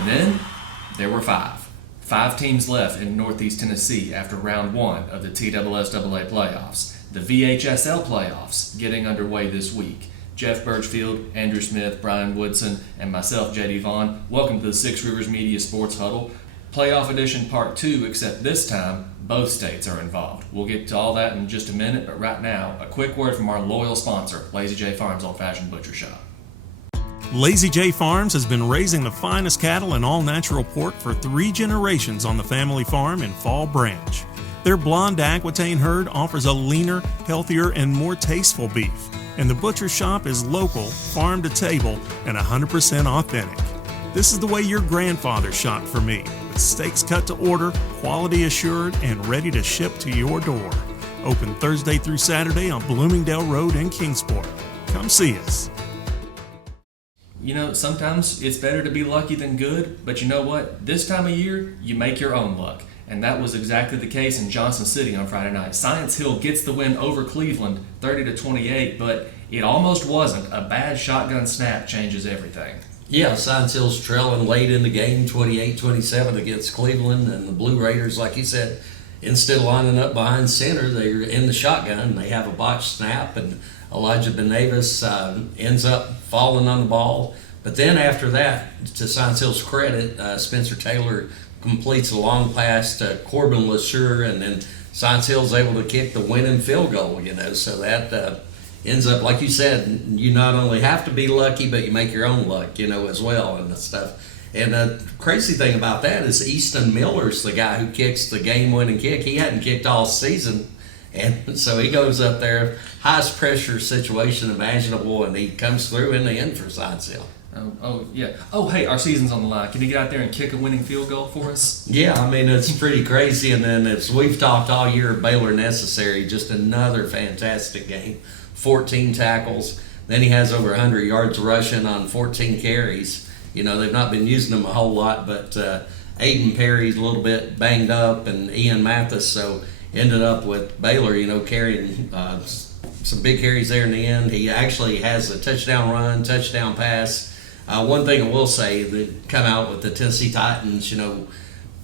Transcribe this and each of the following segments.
And then there were five. 5 teams left in Northeast Tennessee after round 1 of the TSSAA playoffs. The VHSL playoffs getting underway this week. Jeff Birchfield, Andrew Smith, Brian Woodson, and myself, JD Vaughn. Welcome to the Six Rivers Media Sports Huddle. Playoff edition part 2, except this time, both states are involved. We'll get to all that in just a minute, but right now, a quick word from our loyal sponsor, Lazy J Farms Old Fashioned Butcher Shop. Lazy J Farms has been raising the finest cattle and all-natural pork for 3 generations on the family farm in Fall Branch. Their blonde Aquitaine herd offers a leaner, healthier, and more tasteful beef. And the butcher shop is local, farm to table, and 100% authentic. This is the way your grandfather shopped for me, with steaks cut to order, quality assured, and ready to ship to your door. Open Thursday through Saturday on Bloomingdale Road in Kingsport. Come see us. You know, sometimes it's better to be lucky than good, but you know what? This time of year, you make your own luck. And that was exactly the case in Johnson City on Friday night. Science Hill gets the win over Cleveland, 30-28, but it almost wasn't. A bad shotgun snap changes everything. Yeah, Science Hill's trailing late in the game, 28-27 against Cleveland, and the Blue Raiders, like you said, instead of lining up behind center, they're in the shotgun. They have a botched snap, and Elijah Benavis ends up falling on the ball. But then after that, to Science Hill's credit, Spencer Taylor completes a long pass to Corbin LaSure, and then Science Hill's able to kick the winning field goal, so that ends up, like you said, you not only have to be lucky, but you make your own luck, as well, and stuff. And the crazy thing about that is Easton Miller's the guy who kicks the game-winning kick. He hadn't kicked all season, and so he goes up there, highest pressure situation imaginable, and he comes through in the end for Science Hill. Oh, yeah. Oh, hey, our season's on the line. Can you get out there and kick a winning field goal for us? Yeah, I mean, it's pretty crazy. And then, as we've talked all year, Baylor Necessary, just another fantastic game. 14 tackles. Then he has over 100 yards rushing on 14 carries. They've not been using him a whole lot, but Aiden Perry's a little bit banged up, and Ian Mathis, so ended up with Baylor, carrying some big carries there in the end. He actually has a touchdown run, touchdown pass. One thing I will say, that come out with the Tennessee Titans,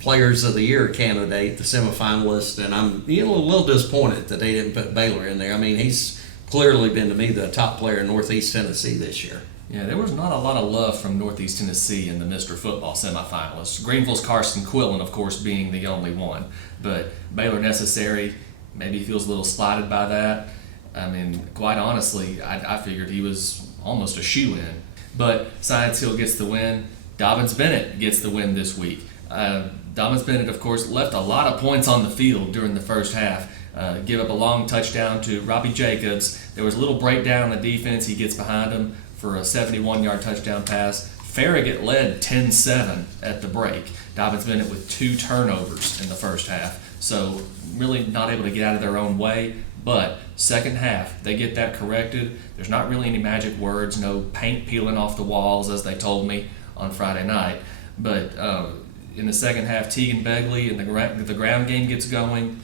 Players of the Year candidate, the semifinalist, and I'm a little disappointed that they didn't put Baylor in there. I mean, he's clearly been, to me, the top player in Northeast Tennessee this year. Yeah, there was not a lot of love from Northeast Tennessee in the Mr. Football semifinalists. Greenville's Carson Quillen, of course, being the only one. But Baylor Necessary, maybe he feels a little slighted by that. I mean, quite honestly, I figured he was almost a shoo-in. But Science Hill gets the win. Dobyns-Bennett gets the win this week. Dobyns-Bennett, of course, left a lot of points on the field during the first half. Give up a long touchdown to Robbie Jacobs. There was a little breakdown in the defense. He gets behind him for a 71-yard touchdown pass. Farragut led 10-7 at the break. Dobyns-Bennett with 2 turnovers in the first half. So really not able to get out of their own way. But second half, they get that corrected. There's not really any magic words, no paint peeling off the walls, as they told me on Friday night. But in the second half, Tegan Begley and the ground game gets going.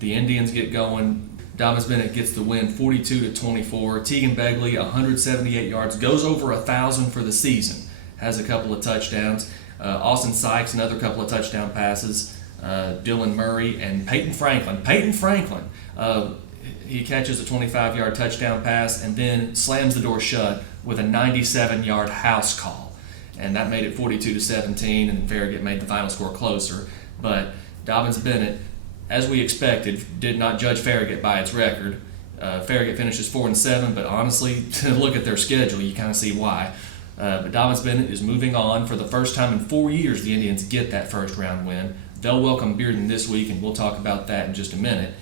The Indians get going. Dobyns-Bennett gets the win 42-24. Tegan Begley, 178 yards, goes over 1,000 for the season. Has a couple of touchdowns. Austin Sykes, another couple of touchdown passes. Dylan Murray and Peyton Franklin. He catches a 25-yard touchdown pass and then slams the door shut with a 97-yard house call. And that made it 42-17, and Farragut made the final score closer. But Dobyns-Bennett, as we expected, did not judge Farragut by its record. Farragut finishes 4-7, but honestly, to look at their schedule, you kind of see why. But Dobyns-Bennett is moving on. For the first time in 4 years, the Indians get that first-round win. They'll welcome Bearden this week, and we'll talk about that in just a minute.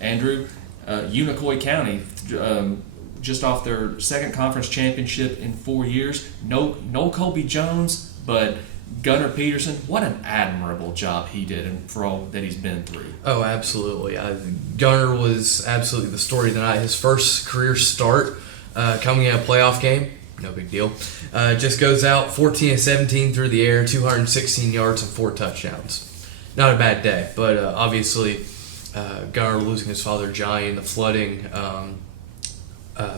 Andrew, Unicoi County, just off their second conference championship in 4 years. No Colby Jones, but Gunnar Peterson, what an admirable job he did and for all that he's been through. Oh, absolutely. Gunnar was absolutely the story tonight. His first career start coming in a playoff game, no big deal. Just goes out 14-17 through the air, 216 yards and 4 touchdowns. Not a bad day, but obviously Gunnar losing his father, Johnny, in the flooding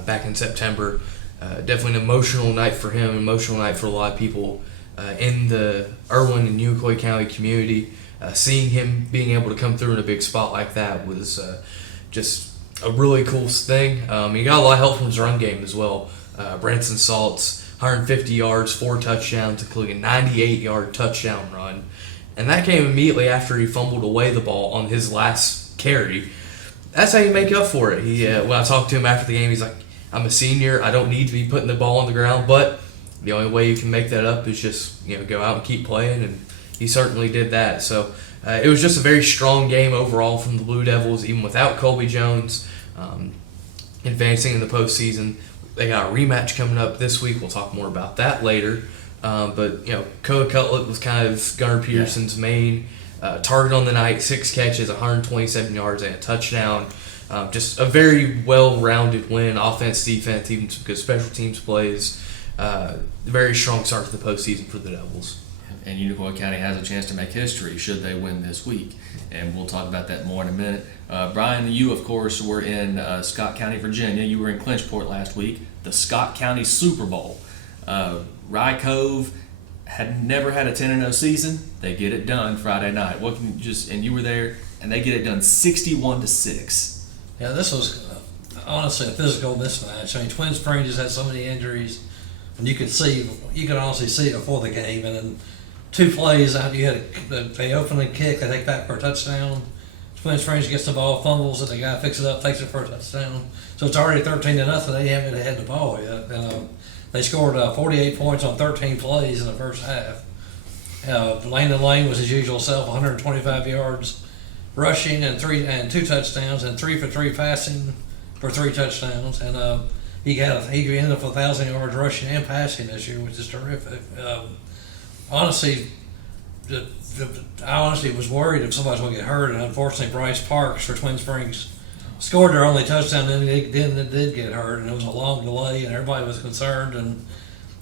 back in September. Definitely an emotional night for him, emotional night for a lot of people in the Irwin and Unicoi County community. Seeing him being able to come through in a big spot like that was just a really cool thing. He got a lot of help from his run game as well. Branson Salt's 150 yards, 4 touchdowns, including a 98-yard touchdown run. And that came immediately after he fumbled away the ball on his last carry. That's how you make up for it. When I talked to him after the game, he's like, I'm a senior. I don't need to be putting the ball on the ground, but the only way you can make that up is just go out and keep playing, and he certainly did that. So it was just a very strong game overall from the Blue Devils, even without Colby Jones advancing in the postseason. They got a rematch coming up this week. We'll talk more about that later. But Koa Cutlet was kind of Gunnar Peterson's main target on the night. 6 catches, 127 yards, and a touchdown. Just a very well-rounded win, offense, defense, even some good special teams plays. Very strong start to the postseason for the Devils. And Unicoi County has a chance to make history should they win this week. And we'll talk about that more in a minute. Brian, you, of course, were in Scott County, Virginia. You were in Clinchport last week. The Scott County Super Bowl. Rye Cove had never had a 10-0 season. They get it done Friday night. And you were there, and they get it done 61-6. Yeah, this was honestly a physical mismatch. I mean, Twin Springs just had so many injuries, and you could honestly see it before the game. And then 2 plays out, they open and kick, they take back for a touchdown. Twin Springs gets the ball, fumbles it, the guy picks it up, takes it for a touchdown. So it's already 13-0. They haven't had the ball yet. They scored 48 points on 13 plays in the first half. Landon Lane was his usual self, 125 yards rushing and 2 touchdowns, and 3 for 3 passing for 3 touchdowns. And he ended up with 1,000 yards rushing and passing this year, which is terrific. Honestly, I was worried if somebody was going to get hurt, and unfortunately Bryce Parks for Twin Springs scored their only touchdown, and it did get hurt, and it was a long delay, and everybody was concerned. And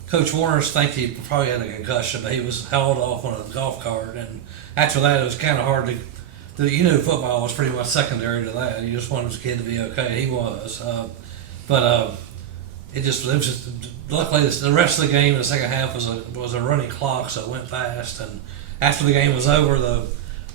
Coach Warner's think he probably had a concussion, but he was hauled off on a golf cart. And after that, it was kind of hard to. Football was pretty much secondary to that. You just wanted the kid to be okay. He was, luckily the rest of the game in the second half was a running clock, so it went fast. And after the game was over,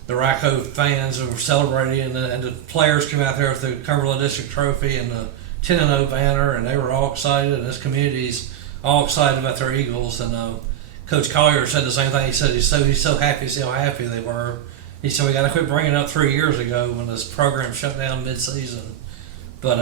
the Racco fans were celebrating, and the players came out there with the Cumberland District Trophy and the 10-0 banner, and they were all excited, and this community's all excited about their Eagles. And Coach Collier said the same thing. He said he's so happy to see how happy they were. He said we got to quit bringing it up 3 years ago when this program shut down mid-season. But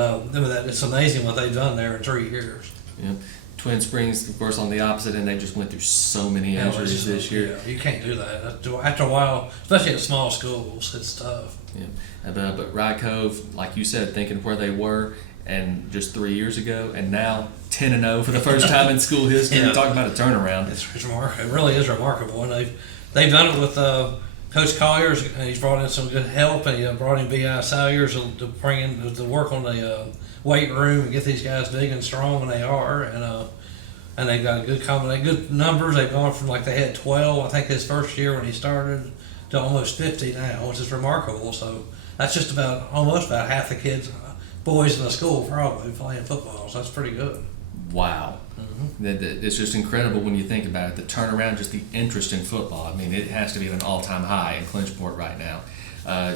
it's amazing what they've done there in 3 years. Yeah. Twin Springs, of course, on the opposite end, they just went through so many injuries this year. Yeah, you can't do that. After a while, especially at small schools, it's tough. Yeah. But Rye Cove, like you said, thinking of where they were and just 3 years ago, and now 10-0 for the first time in school history. Yeah. Talking about a turnaround. It's remarkable. It really is remarkable. And they've done it with Coach Colliers. He's brought in some good help, and he brought in B.I. Salyers to work on the weight room and get these guys big and strong, and they are. And they've got good numbers. They've gone from they had 12, I think, his first year when he started, to almost 50 now, which is remarkable. So that's just almost about half the kids, boys in the school probably playing football. So that's pretty good. Wow. Mm-hmm. It's just incredible when you think about it. The turnaround, just the interest in football. I mean, it has to be at an all-time high in Clinchport right now.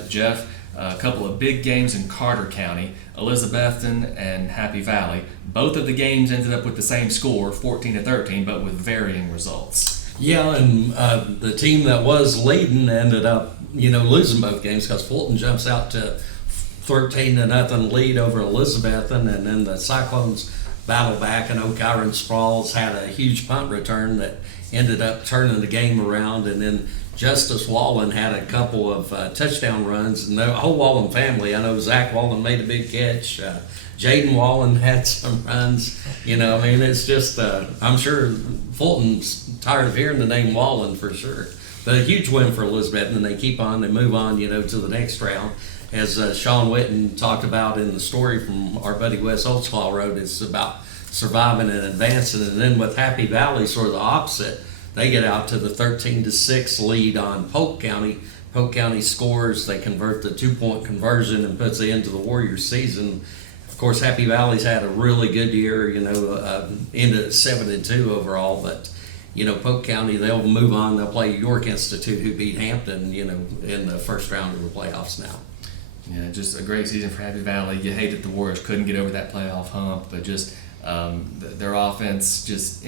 Jeff, a couple of big games in Carter County, Elizabethton and Happy Valley. Both of the games ended up with the same score, 14-13, but with varying results. Yeah, and the team that was leading ended up, losing both games because Fulton jumps out to 13-0 lead over Elizabethton, and then the Cyclones battle back, and O'Kyron Sprawls had a huge punt return that ended up turning the game around, and then Justice Wallen had a couple of touchdown runs, and the whole Wallen family. I know Zach Wallen made a big catch. Jaden Wallen had some runs. It's just, I'm sure Fulton's tired of hearing the name Wallen for sure. But a huge win for Elizabeth, and they move on, to the next round. As Sean Witten talked about in the story from our buddy Wes Holtzclaw wrote, it's about surviving and advancing. And then with Happy Valley, sort of the opposite. They get out to the 13-6 lead on Polk County. Polk County scores. They convert the 2-point conversion and puts it into the Warriors season. Of course, Happy Valley's had a really good year, into 7-2 overall. But Polk County, they'll move on. They'll play York Institute, who beat Hampton, in the first round of the playoffs now. Yeah, just a great season for Happy Valley. You hate that the Warriors couldn't get over that playoff hump, but just their offense just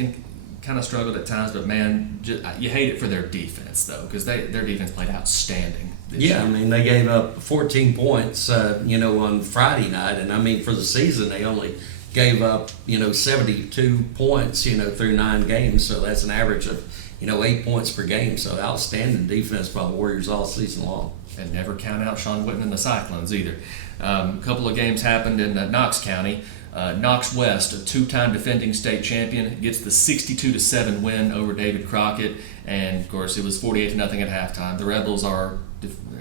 kind of struggled at times. But man, you hate it for their defense though, because their defense played outstanding this year. I mean, they gave up 14 points, on Friday night, and I mean for the season they only gave up 72 points through 9 games, so that's an average of 8 points per game. So outstanding defense by the Warriors all season long. And never count out Sean Witten and the Cyclones either. A couple of games happened in Knox County. Knox West, a 2-time defending state champion, gets the 62-7 win over David Crockett, and of course it was 48-0 at halftime. The Rebels are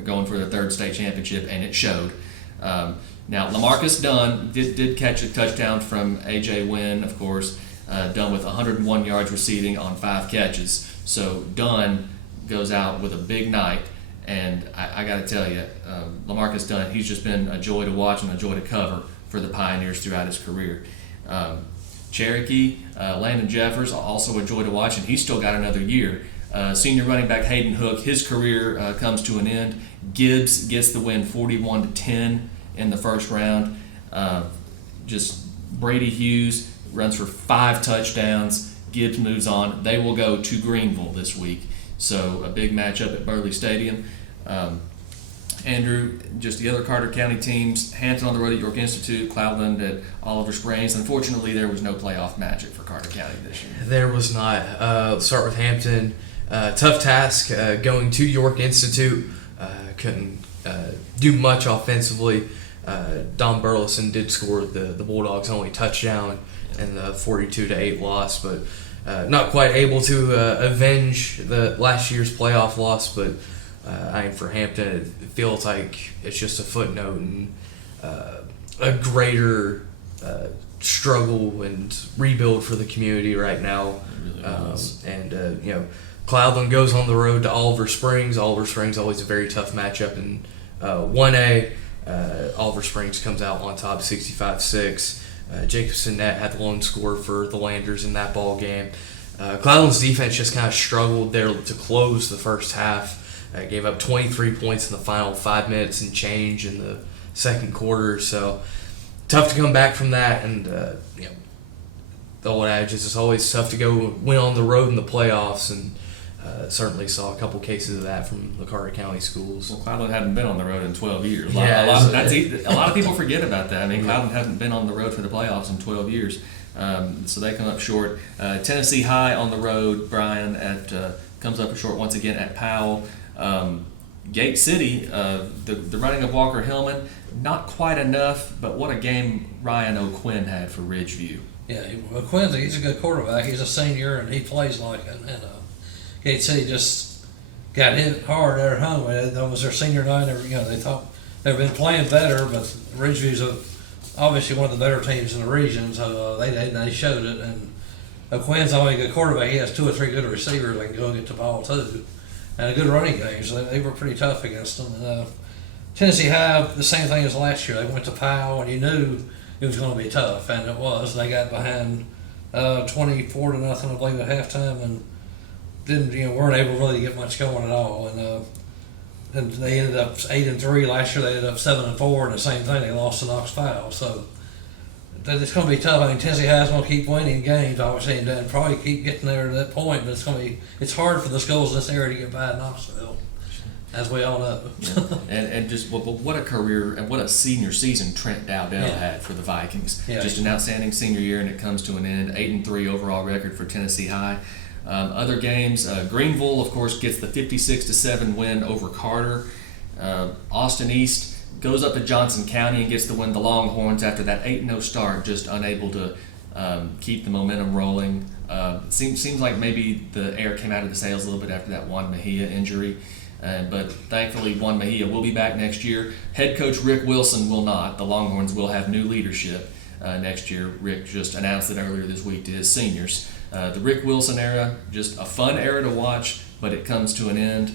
going for their 3rd state championship, and it showed. Now Lamarcus Dunn did catch a touchdown from A.J. Wynn, of course, Dunn with 101 yards receiving on 5 catches. So Dunn goes out with a big night. And I got to tell you, Lamarcus Dunn, he's just been a joy to watch and a joy to cover for the Pioneers throughout his career. Cherokee, Landon Jeffers, also a joy to watch, and he's still got another year. Senior running back Hayden Hook, his career comes to an end. Gibbs gets the win 41-10 in the first round. Just Brady Hughes runs for 5 touchdowns. Gibbs moves on. They will go to Greenville this week. So a big matchup at Burley Stadium. Andrew, just the other Carter County teams, Hampton on the road at York Institute, Cloudland at Oliver Springs. Unfortunately, there was no playoff magic for Carter County this year. There was not. Let's start with Hampton. Tough task going to York Institute. Couldn't do much offensively. Don Burleson did score the Bulldogs' only touchdown in the 42-8 loss, but not quite able to avenge the last year's playoff loss. But for Hampton, it feels like it's just a footnote and a greater struggle and rebuild for the community right now. Cloudland goes on the road to Oliver Springs. Oliver Springs always a very tough matchup in 1A. Oliver Springs comes out on top 65-6. Jacobson Nett had the lone score for the Landers in that ball game. Cloudland's defense just kind of struggled there to close the first half. Gave up 23 points in the final 5 minutes and change in the second quarter. So tough to come back from that. And the old adage is it's always tough to go win on the road in the playoffs. And certainly saw a couple cases of that from the Carter County schools. Well, Cloudland hadn't been on the road in 12 years. A lot of people forget about that. I mean, Cloudland hasn't been on the road for the playoffs in 12 years. So they come up short. Tennessee High on the road, Brian, comes up short once again at Powell. Gate City, the running of Walker Hillman, not quite enough, but what a game Ryan O'Quinn had for Ridgeview. Yeah, O'Quinn's he's a good quarterback. He's a senior, and he plays like it. And Gate City just got hit hard at home. That was their senior night. They thought they've been playing better, but Ridgeview's obviously one of the better teams in the region, so they showed it. And O'Quinn's only a good quarterback. He has 2 or 3 good receivers that can go and get the ball too, and a good running game. So they were pretty tough against them. And, Tennessee High, the same thing as last year. They went to Powell, and you knew it was going to be tough, and it was. They got behind 24-0, I believe, at halftime, and weren't able really to get much going at all. And they ended up 8-3 last year. They ended up 7-4, and the same thing. They lost to Knox Powell. So it's going to be tough. I mean, Tennessee High's going to keep winning games, obviously, and probably keep getting there to that point. But it's hard for the schools in this area to get by Knoxville, as we all know. and just what a career and what a senior season Trent Dowdell had for the Vikings. Yeah. Just an outstanding senior year, and it comes to an end. 8-3 overall record for Tennessee High. Other games, Greenville, of course, gets the 56-7 win over Carter. Austin East goes up to Johnson County and gets the win. The Longhorns, after that 8-0 start, just unable to keep the momentum rolling. Seems like maybe the air came out of the sails a little bit after that Juan Mejia injury. But thankfully, Juan Mejia will be back next year. Head coach Rick Wilson will not. The Longhorns will have new leadership next year. Rick just announced it earlier this week to his seniors. The Rick Wilson era, just a fun era to watch, but it comes to an end.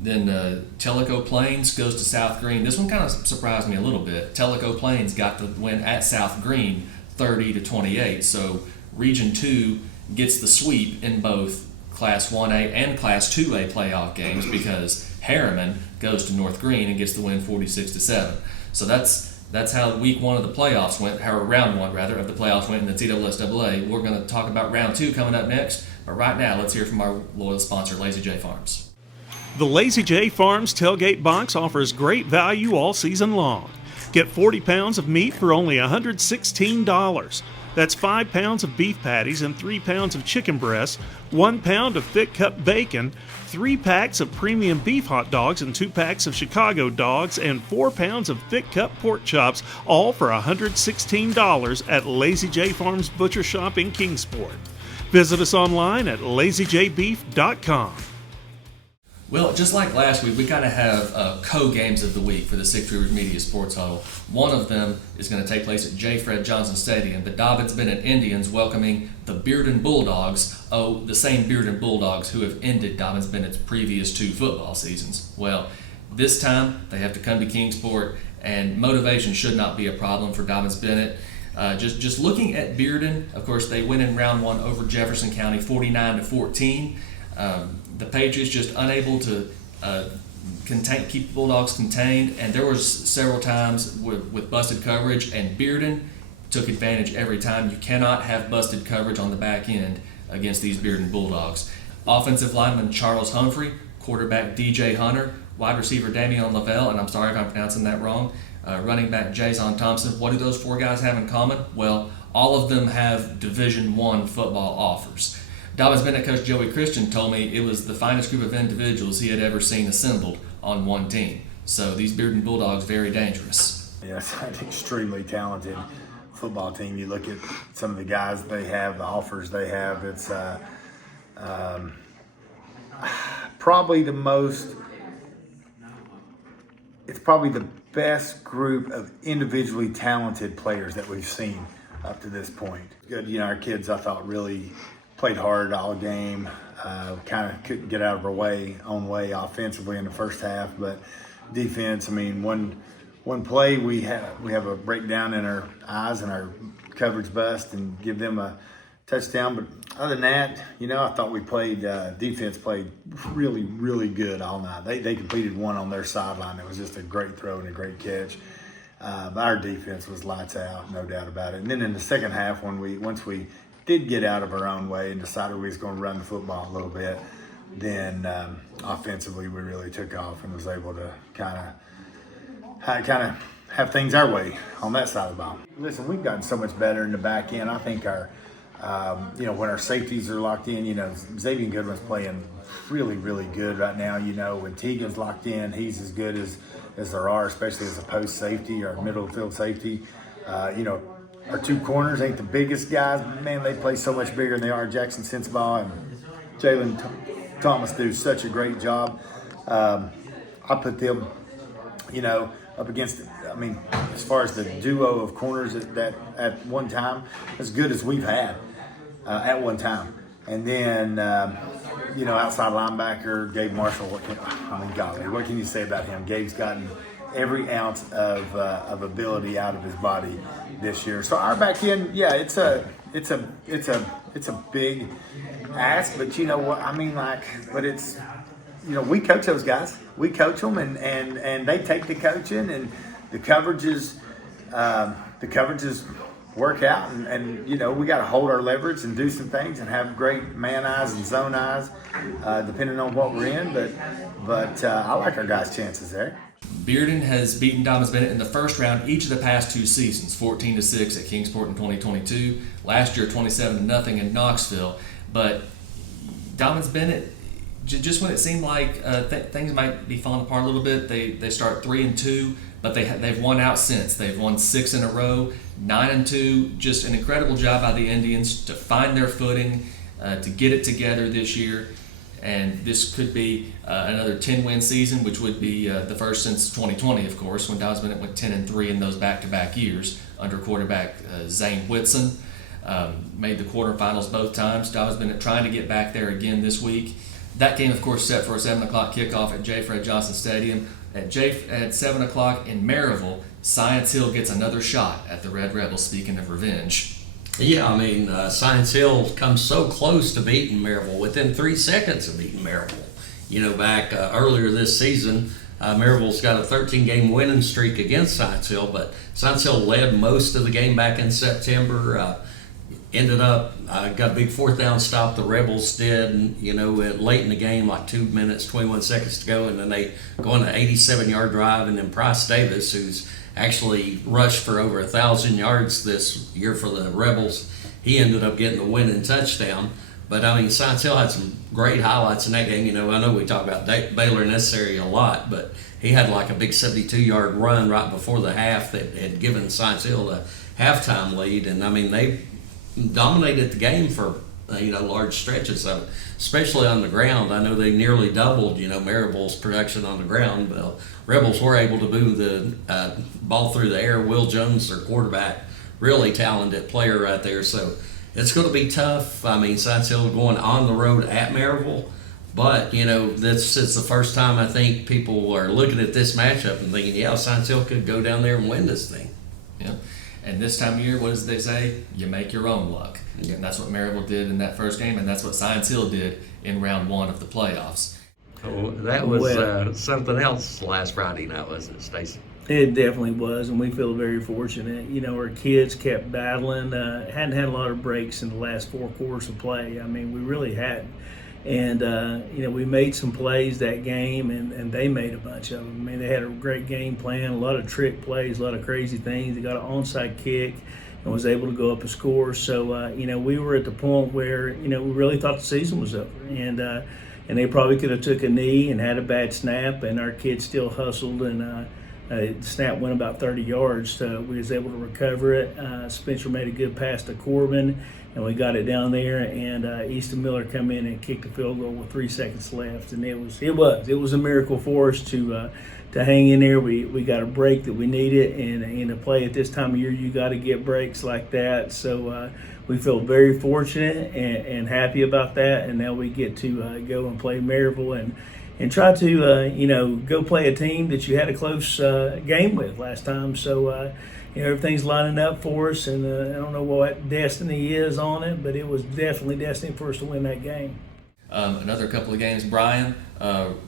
Then Tellico Plains goes to South Green. This one kind of surprised me a little bit. Tellico Plains got the win at South Green 30-28. So Region 2 gets the sweep in both Class 1A and Class 2A playoff games because Harriman goes to North Green and gets the win 46-7. So that's how week one of the playoffs went, how round one rather of the playoffs went in the TWSAA. We're going to talk about round two coming up next, but right now let's hear from our loyal sponsor, Lazy J Farms. The Lazy J Farms tailgate box offers great value all season long. Get 40 pounds of meat for only $116. That's 5 pounds of beef patties and 3 pounds of chicken breasts, 1 pound of thick cut bacon, 3 packs of premium beef hot dogs and 2 packs of Chicago dogs, and 4 pounds of thick cut pork chops, all for $116 at Lazy J Farms Butcher Shop in Kingsport. Visit us online at lazyjbeef.com. Well, just like last week, we kind of have co-games of the week for the Six Rivers Media Sports Huddle. One of them is going to take place at J. Fred Johnson Stadium. The Dobyns-Bennett Indians welcoming the Bearden Bulldogs, the same Bearden Bulldogs who have ended Dobyns-Bennett's previous 2 football seasons. Well, this time they have to come to Kingsport, and motivation should not be a problem for Dobyns-Bennett. Just looking at Bearden, of course, they win in round one over Jefferson County 49-14. The Patriots just unable to keep the Bulldogs contained, and there was several times with busted coverage, and Bearden took advantage every time. You cannot have busted coverage on the back end against these Bearden Bulldogs. Offensive lineman Charles Humphrey, quarterback DJ Hunter, wide receiver Damian Lavelle, and I'm sorry if I'm pronouncing that wrong, running back Jason Thompson. What do those 4 guys have in common? Well, all of them have Division I football offers. Dobyns-Bennett coach Joey Christian told me it was the finest group of individuals he had ever seen assembled on one team. So these Bearden Bulldogs, very dangerous. Yeah, it's an extremely talented football team. You look at some of the guys they have, the offers they have. It's probably the best group of individually talented players that we've seen up to this point. Good, our kids I thought really played hard all game, kind of couldn't get out of our own way offensively in the first half, but defense, one play we have a breakdown in our eyes and our coverage bust and give them a touchdown, but other than that, I thought we played, defense played really, really good all night. They completed one on their sideline. It was just a great throw and a great catch. But our defense was lights out, no doubt about it. And then in the second half, once we did get out of our own way and decided we was going to run the football a little bit, then offensively we really took off and was able to kind of have things our way on that side of the ball. Listen, we've gotten so much better in the back end. I think our, when our safeties are locked in, Xavier Goodwin's playing really, really good right now. When Tegan's locked in, he's as good as there are, especially as a post safety or middle field safety. Our 2 corners ain't the biggest guys, but man, they play so much bigger than they are. Jackson Sensabaugh and Jalen Thomas do such a great job. I put them, up against, as far as the duo of corners that at one time, as good as we've had at one time. And then, outside linebacker, Gabe Marshall, what can you say about him? Gabe's gotten every ounce of ability out of his body this year. So our back end, yeah, it's a big ask, but but it's, we coach those guys. We coach them and they take the coaching, and the coverages work out, and we got to hold our leverage and do some things and have great man eyes and zone eyes, depending on what we're in. But I like our guys' chances there. Bearden has beaten Dobyns-Bennett in the first round each of the past 2 seasons, 14-6 at Kingsport in 2022. Last year, 27-0 in Knoxville. But Dobyns-Bennett, just when it seemed like things might be falling apart a little bit, they start 3-2, but they've won out since. They've won 6 in a row, 9-2. Just an incredible job by the Indians to find their footing, to get it together this year. And this could be another 10-win season, which would be the first since 2020, of course, when Dobyns-Bennett went 10-3 in those back-to-back years under quarterback Zane Woodson. Made the quarterfinals both times. Dobyns-Bennett trying to get back there again this week. That game, of course, set for a 7 o'clock kickoff at J. Fred Johnson Stadium. At 7 o'clock in Maryville, Science Hill gets another shot at the Red Rebels, speaking of revenge. Yeah, I mean, Science Hill comes so close to beating Maryville, within 3 seconds of beating Maryville. You know, back earlier this season, Maryville's got a 13-game winning streak against Science Hill, but Science Hill led most of the game back in September. Ended up, got a big fourth down stop, the Rebels did, you know, late in the game, like 2 minutes, 21 seconds to go, and then they go on an 87-yard drive, and then Price Davis, who's actually rushed for over 1,000 yards this year for the Rebels, he ended up getting the winning touchdown. But I mean, Science Hill had some great highlights in that game. You know, I know we talk about Baylor Necessary a lot, but he had like a big 72-yard run right before the half that had given Science Hill a halftime lead. And I mean, they dominated the game for large stretches of it, especially on the ground. I know they nearly doubled Maryville's production on the ground. But Rebels were able to move the ball through the air. Will Jones, their quarterback, really talented player right there. So it's going to be tough. I mean, Science Hill going on the road at Maryville, but this is the first time I think people are looking at this matchup and thinking, yeah, Science Hill could go down there and win this thing. Yeah. And this time of year, what does they say? You make your own luck. Yeah. And that's what Maryville did in that first game, and that's what Science Hill did in round 1 of the playoffs. Oh, that was something else last Friday night, wasn't it, Stacy? It definitely was, and we feel very fortunate. Our kids kept battling. Hadn't had a lot of breaks in the last 4 quarters of play. I mean, we really hadn't. And, we made some plays that game, and they made a bunch of them. I mean, they had a great game plan, a lot of trick plays, a lot of crazy things. They got an onside kick and was able to go up a score. So, we were at the point where, we really thought the season was over. And they probably could have took a knee and had a bad snap, and our kids still hustled, and the snap went about 30 yards. So we was able to recover it. Spencer made a good pass to Corbin, and we got it down there, and Easton Miller come in and kicked the field goal with 3 seconds left, and it was a miracle for us to hang in there. We got a break that we needed, and in a play at this time of year, you got to get breaks like that. So we feel very fortunate and happy about that, and now we get to go and play Maryville and try to go play a team that you had a close game with last time. So everything's lining up for us, and I don't know what destiny is on it, but it was definitely destiny for us to win that game. Another couple of games, Brian.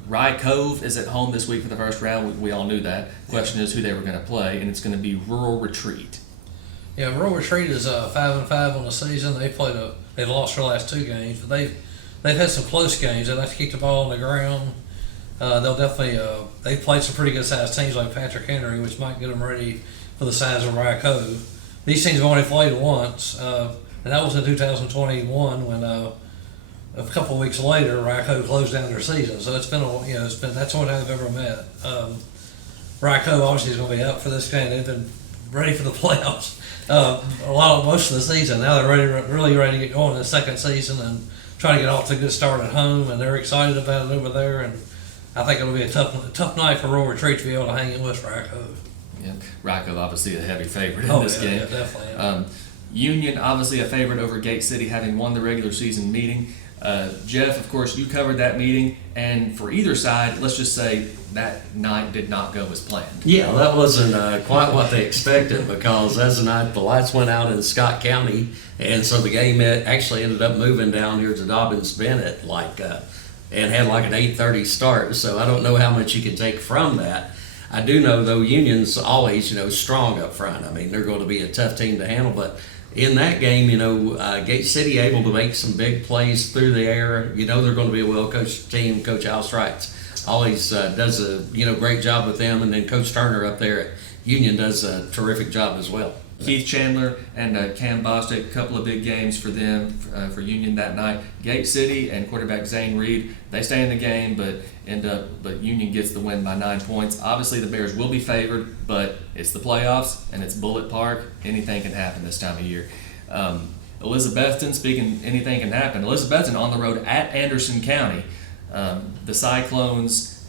Rye Cove is at home this week for the first round. We all knew that. Question is who they were going to play, and it's going to be Rural Retreat. Yeah, Rural Retreat is 5-5 on the season. They lost their last 2 games, but they've had some close games. They like to keep the ball on the ground. They'll definitely they've played some pretty good sized teams like Patrick Henry, which might get them ready for the size of Rye Cove. These teams have only played once, and that was in 2021 when a couple of weeks later Rye Cove closed down their season. So that's the only time they've ever met. Rye Cove obviously is going to be up for this game. They've been ready for the playoffs most of the season. Now they're really ready to get going in the second season and try to get off to a good start at home, and they're excited about it over there. And I think it'll be a tough night for Rural Retreat to be able to hang in with Rye Cove. Yeah, Rye Cove obviously a heavy favorite in this game. Yeah, definitely. Yeah. Union obviously a favorite over Gate City, having won the regular season meeting. Jeff, of course, you covered that meeting, and for either side, let's just say that night did not go as planned. Yeah, that wasn't quite what they expected, because as the night the lights went out in Scott County, and so the game actually ended up moving down here to Dobyns-Bennett, and had like an 8:30 start. So I don't know how much you can take from that. I do know though Union's always strong up front. I mean, they're going to be a tough team to handle, but in that game, Gate City able to make some big plays through the air. They're going to be a well-coached team. Coach Alstrite always does a great job with them, and then Coach Turner up there at Union does a terrific job as well. Keith Chandler and Cam Bostic, a couple of big games for them, for Union that night. Gate City and quarterback Zane Reed, they stay in the game, but Union gets the win by 9 points. Obviously, the Bears will be favored, but it's the playoffs and it's Bullitt Park. Anything can happen this time of year. Elizabethton, speaking anything can happen. Elizabethton on the road at Anderson County. The Cyclones,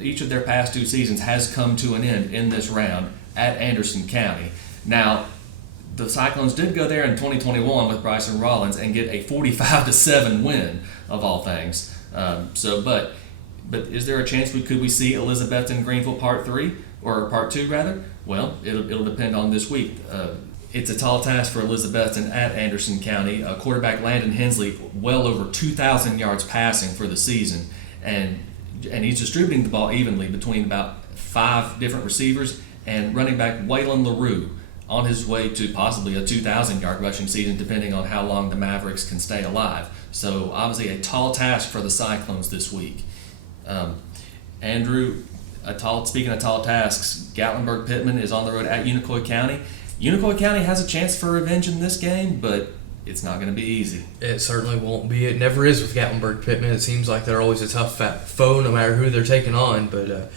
each of their past 2 seasons has come to an end in this round at Anderson County. Now, the Cyclones did go there in 2021 with Bryson Rollins and get a 45-7 win, of all things. But is there a chance could we see Elizabethton Greenville Part 3 or Part 2 rather? Well, it'll depend on this week. It's a tall task for Elizabethton at Anderson County. Quarterback Landon Hensley, well over 2,000 yards passing for the season, and he's distributing the ball evenly between about 5 different receivers, and running back Waylon LaRue on his way to possibly a 2,000-yard rushing season, depending on how long the Mavericks can stay alive. So obviously a tall task for the Cyclones this week. Andrew, speaking of tall tasks, Gatlinburg-Pittman is on the road at Unicoi County. Unicoi County has a chance for revenge in this game, but it's not going to be easy. It certainly won't be. It never is with Gatlinburg-Pittman. It seems like they're always a tough foe no matter who they're taking on. But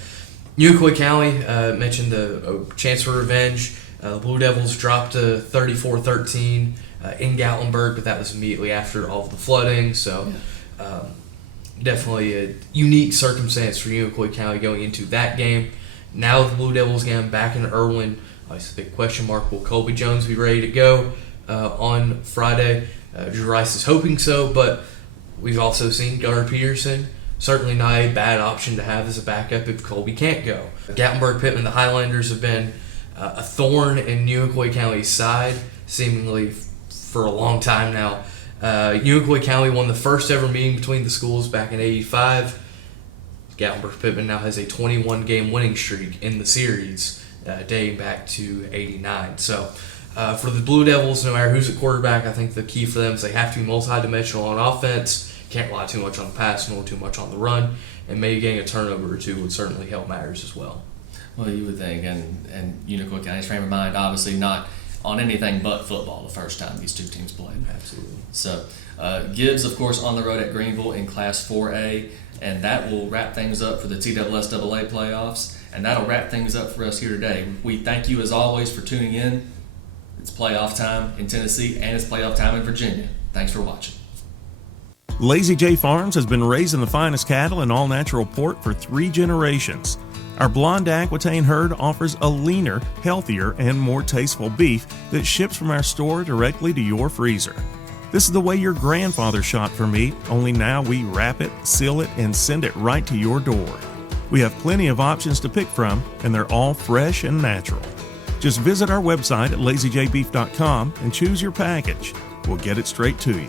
Unicoi County mentioned a chance for revenge. The Blue Devils dropped to 34-13 in Gatlinburg, but that was immediately after all of the flooding. So definitely a unique circumstance for Unicoi County going into that game. Now the Blue Devils game back in Irwin. It's a big question mark. Will Colby Jones be ready to go on Friday? Drew Rice is hoping so, but we've also seen Gunnar Peterson. Certainly not a bad option to have as a backup if Colby can't go. Gatlinburg-Pittman, the Highlanders have been a thorn in Unicoi County's side, seemingly for a long time now. Unicoi County won the first ever meeting between the schools back in '85. Gatlinburg-Pittman now has a 21-game winning streak in the series, dating back to '89. So for the Blue Devils, no matter who's at quarterback, I think the key for them is they have to be multidimensional on offense. Can't rely too much on the pass nor too much on the run, and maybe getting a turnover or two would certainly help matters as well. Well, you would think, and Unicoi County's frame of mind, obviously not on anything but football the first time these two teams played. Absolutely. So Gibbs, of course, on the road at Greenville in Class 4A, and that will wrap things up for the TSSAA playoffs, and that'll wrap things up for us here today. We thank you, as always, for tuning in. It's playoff time in Tennessee, and it's playoff time in Virginia. Thanks for watching. Lazy J Farms has been raising the finest cattle in all-natural pork for 3 generations. Our blonde Aquitaine herd offers a leaner, healthier, and more tasteful beef that ships from our store directly to your freezer. This is the way your grandfather shot for meat, only now we wrap it, seal it, and send it right to your door. We have plenty of options to pick from, and they're all fresh and natural. Just visit our website at lazyjbeef.com and choose your package. We'll get it straight to you.